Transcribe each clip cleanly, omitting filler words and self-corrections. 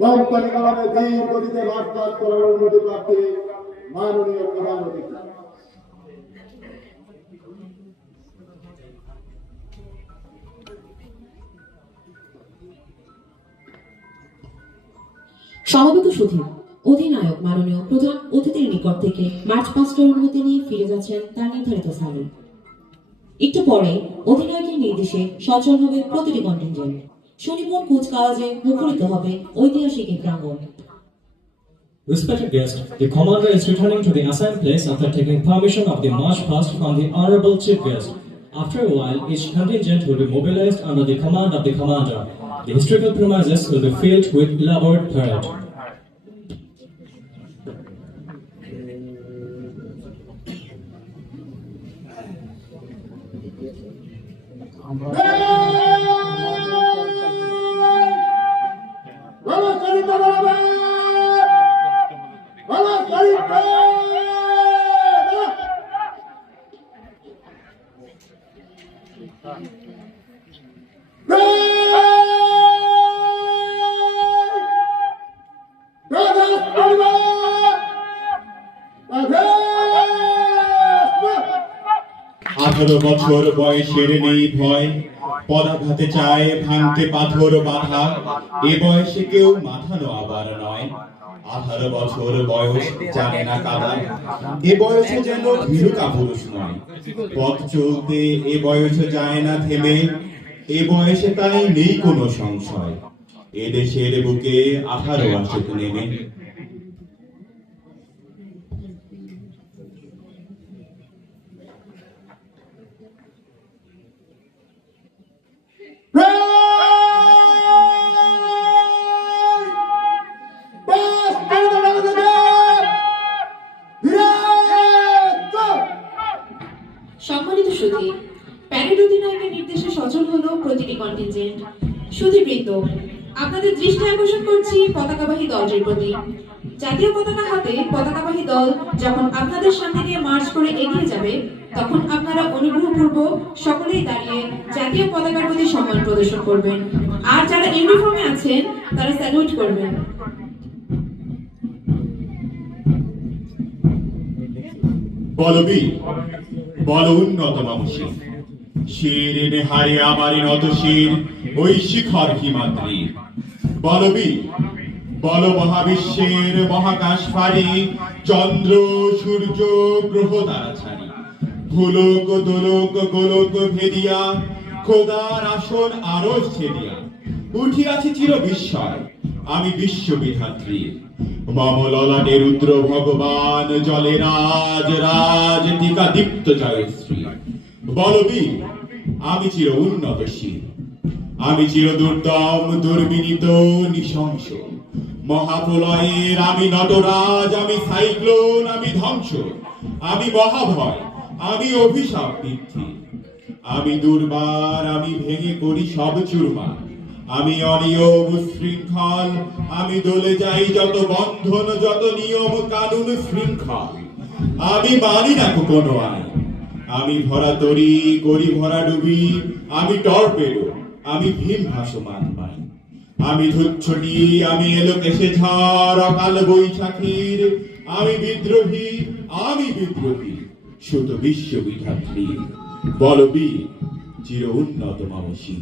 Company কারণে ধীর গতিতে বার্তা করার অনুমতি প্রাপ্তি মাননীয় প্রধান অতিথি। সমবেত সুধী, অধিনায়ক মাননীয় প্রধান অতিথির নিকট থেকে মার্চ পাস্টের অনুমতি নিয়ে ফিরে যাচ্ছেন তার নির্ধারিত স্থানে। একটু পরে অধিনায়কের নির্দেশে সচল হবে প্রতিটি কন্টিনজেন্ট। সুনিপুণ কুচকাওয়াজে মুখরিত হবে ঐতিহাসিক এই প্রাঙ্গণ। Respected guests, the commander is returning to the assigned place after taking permission of the march past from the honorable chief guest. After a while, each contingent will be mobilized under the command of the commander. The historical premises will be filled with elaborate parade. আঠারো বছর বয়সের নেই ভয়, পদাঘাতে চায় ভাঙতে পাথর বাধা, এ বয়সে কেউ মাথানো আবার নয়। 18 বছর বয়স জানে না কাদা, এ বয়সে যেন ভীরুকা পুরুষ নয়। পথ চলতে এ বয়সে যায় না থেমে, এ বয়সে তাই নেই কোনো সংশয়। এ দেশের বুকে 18 আসুক নেমে। সম্মানিত সুধী, প্যারেড অধিনায়কের নির্দেশে সচল হলো প্রতিটি কন্টিনজেন্ট। সুধীবৃন্দ, আপনাদের দৃষ্টি আকর্ষণ করছি পতাকাবাহী দলটির প্রতি। জাতীয় পতাকা হাতে পতাকাবাহী দল যখন আপনাদের সামনে দিয়ে মার্চ করে এগিয়ে যাবে, তখন আপনারা অনুগ্রহপূর্বক সকলেই দাঁড়িয়ে জাতীয় পতাকার প্রতি সম্মান প্রদর্শন করবেন। আর যারা ইউনিফর্মে আছেন তারা স্যালুট করবেন। বলবি বল উন্নত মানসী, শির এনে হারে আমারই নত শির ওই শিখর হিমাদ্রি। বলবি বল মহাবিশ্বের মহাকাশ ফারি, চন্দ্র সূর্য গ্রহ তারা ছাড়ি, ভুলোক দোলক গোলক ভেদিয়া, খোদার আসন আরো ছেদিয়া উঠিয়াছি চির বিস্ময় আমি বিশ্ববিধাত্রী। মম ললাটে রুদ্র ভগবান, জলে রাজ রাজ টিকা দীপ্ত জয়শ্রী। বলবি আমি চির উন্নতশীল, আমি চির দুর্দম দুর্বিনীত নৃশংস। মহাপ্রলয়ের আমি নটরাজ, আমি সাইক্লোন, আমি ধ্বংস, আমি মহাভয়, আমি অভিশাপ বৃদ্ধি। আমি দুর্বার, আমি ভেঙে করি সব চুরমার। আমি অনিয়ম শৃঙ্খল, আমি দলে যাই যত বন্ধন, যত নিয়ম কানুন শৃঙ্খল। আমি মানি না কোনো আইন, আমি ভরা তরি করি ভরা ডুবি। আমি টর্পেডো, আমি ভীম ভাসমান পাই। আমি ধুচ্ছটি, আমি এলোকেশে ঝড় অকাল বৈশাখীর। আমি বিদ্রোহী, আমি বিদ্রোহী সুত বিশ্ববিধাত্রী। বলবি চির উন্নত মানসী।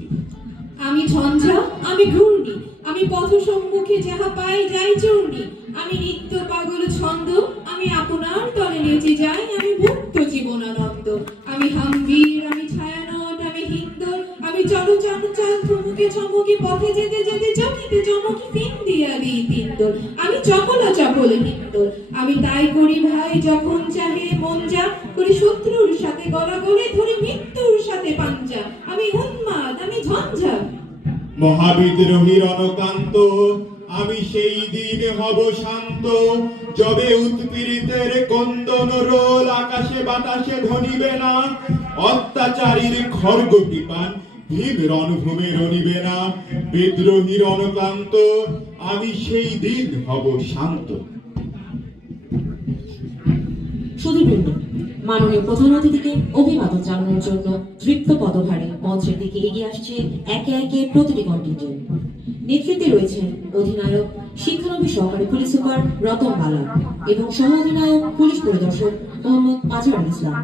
আমি ঝঞ্ঝা, আমি ঘূর্ণি, আমি পথ সম্মুখে যাহা পাই যাই চূর্ণি। আমি নিত্য পাগল ছন্দ, আমি আপনার তলে নেচে যাই, আমি মুক্ত জীবনানন্দ। আমি হাম্বির, আমি ছায়ানট, আমি হিন্দর, আমি চলো চঞ্চল থমুকে চমকি পথে যেতে যেতে চকিতে চমকি ফিন দিয়া দিই তিন্দর। আমি চপলা চপল হিন্দর, আমি তাই করি ভাই যখন চাহে মন যা করি, শত্রুর সাথে গলা গলে ধরে মৃত্যুর সাথে পাঞ্জা। আমি উন্মাদ, আমি ঝঞ্ঝা। মহাবিদ্রোহীর অনকান্ত, আমি সেই দিন হব শান্ত, যবে উৎপীড়িতের কন্দন রোল আকাশে বাতাসে ধ্বনিবে না। অত্যাচারীর খড়গ কৃপান ভীম রণভূমে রণিবে না। বিদ্রোহীর অনকান্ত, আমি সেই দিন হব শান্ত। সুধীবৃন্দ, মাননীয় প্রধান অতিথিকে অভিবাদন জানানোর জন্য তৃপ্ত পদভারে মঞ্চের দিকে এগিয়ে আসছে একে একে প্রতিটি কন্টিনজেন্ট। নেতৃত্বে রয়েছেন অধিনায়ক শিক্ষানবী সহকারী পুলিশ সুপার রতন বালা এবং সহ অধিনায়ক পুলিশ পরিদর্শক মোহাম্মদ মাজহারুল ইসলাম।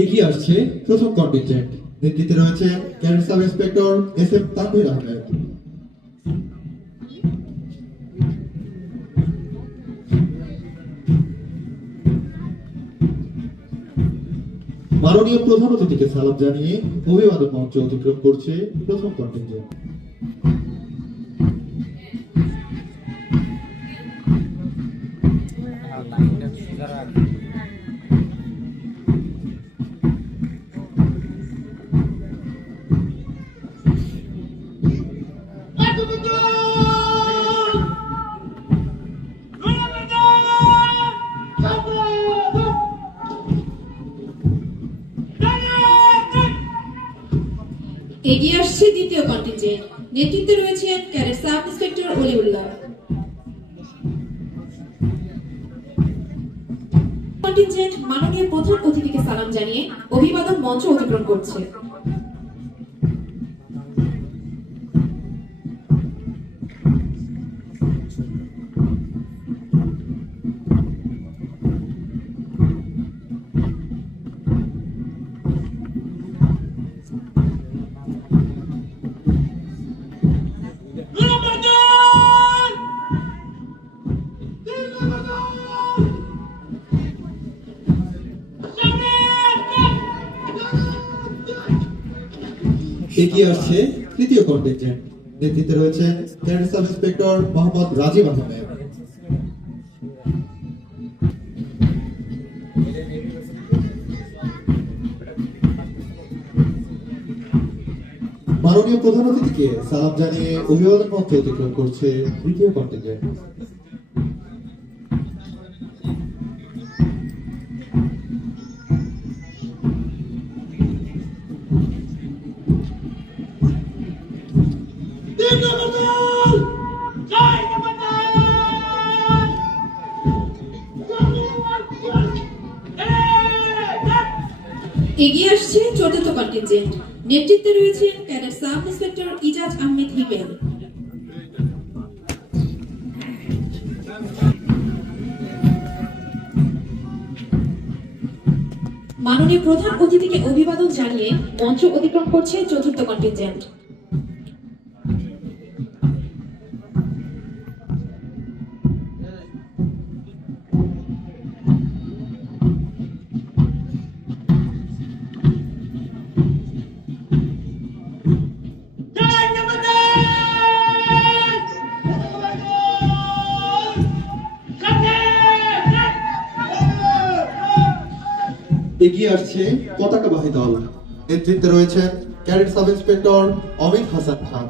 এগিয়ে আসছে প্রথম কন্টিনজেন্ট। নেতৃত্বে রয়েছে cadet sub inspector SM. Tanvir Ahmed. মাননীয় প্রধান অতিথিকে সালাম জানিয়ে অভিবাদন মঞ্চ অতিক্রম করছে প্রথম কন্টিনজেন্ট। এগিয়ে আসছে দ্বিতীয় কন্টিনজেন্ট। নেতৃত্বে রয়েছেন cadet sub inspector Waliullah. Contingent মাননীয় প্রধান অতিথিকে সালাম জানিয়ে অভিবাদন মঞ্চ অতিক্রম করছে। এগিয়ে আসছে তৃতীয় কন্টিনজেন্ট। নেতৃত্বে রয়েছেন cadet sub inspector Mohammad Rajib Ahmed. মাননীয় প্রধান অতিথিকে সালাম জানিয়ে অভিবাদন মঞ্চ অতিক্রম করছে তৃতীয় কন্টিনজেন্ট। এগিয়ে আসছে চতুর্থ কন্টিনজেন্ট। নেতৃত্বে রয়েছেন cadet sub inspector Ijaz Ahmed Himel. মাননীয় প্রধান অতিথিকে অভিবাদন জানিয়ে মঞ্চ অতিক্রম করছে চতুর্থ কন্টিনজেন্ট। এগিয়ে আসছে পতাকাবাহী দল। নেতৃত্বে রয়েছেন cadet sub inspector Amit Hasan Khan.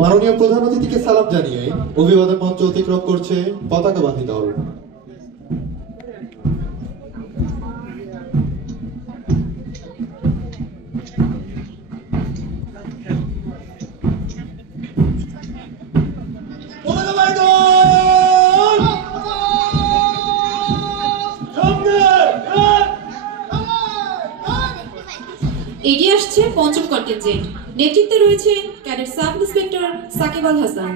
মাননীয় প্রধান অতিথিকে সালাম জানিয়ে অভিবাদন মঞ্চ অতিক্রম করছে পতাকাবাহী দল। এগিয়ে আসছে পঞ্চম কন্টিনজেন্ট। নেতৃত্বে রয়েছেন cadet sub inspector Shakib Al Hasan.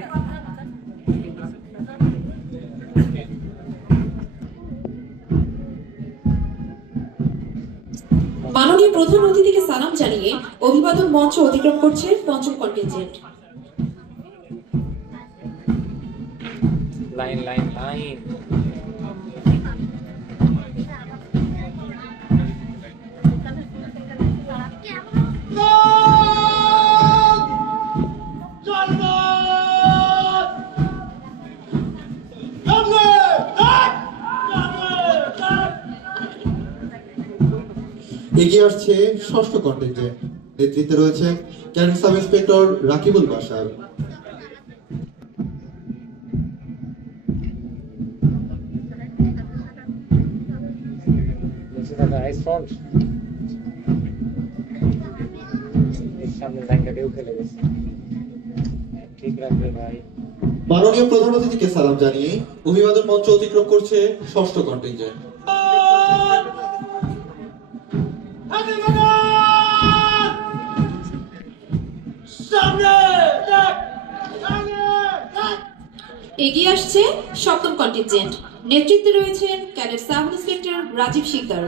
মাননীয় প্রধান অতিথিকে সালাম জানিয়ে অভিবাদন মঞ্চ অতিক্রম করছে পঞ্চম contingent. Line line line John এগিয়ে আসছে ষষ্ঠ কন্টিনজেন্ট। নেতৃত্বে রয়েছেন cadet sub inspector Rakibul Bashar. মাননীয় প্রধান অতিথিকে সালাম জানিয়ে অভিবাদন মঞ্চ অতিক্রম করছে ষষ্ঠ কন্টিনজেন্ট। এগিয়ে আসছে সপ্তম কন্টিনজেন্ট। নেতৃত্বে রয়েছেন cadet sub inspector Rajib Sikdar.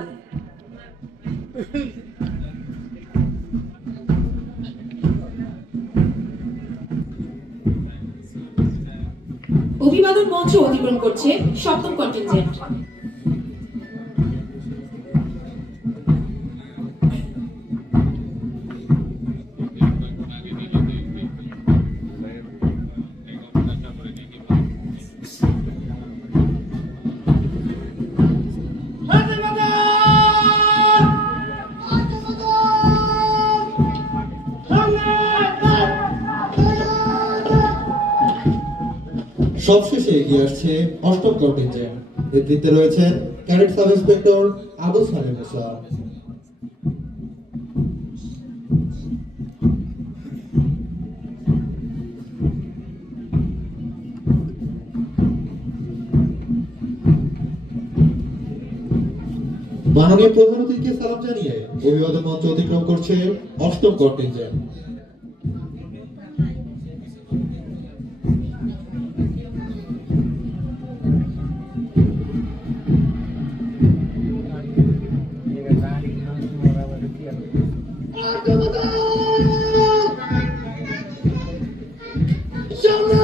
অভিবাদন মঞ্চ অতিক্রম করছে সপ্তম কন্টিনজেন্ট। সবশেষে এগিয়ে আসছে অষ্টম কন্টিনজেন্ট। নেতৃত্বে রয়েছেন cadet sub inspector Abu Salem Musa. মাননীয় প্রধান অতিথিকে সালাম জানিয়ে অভিবাদন মঞ্চ অতিক্রম করছে অষ্টম কন্টিনজেন্ট। সামনে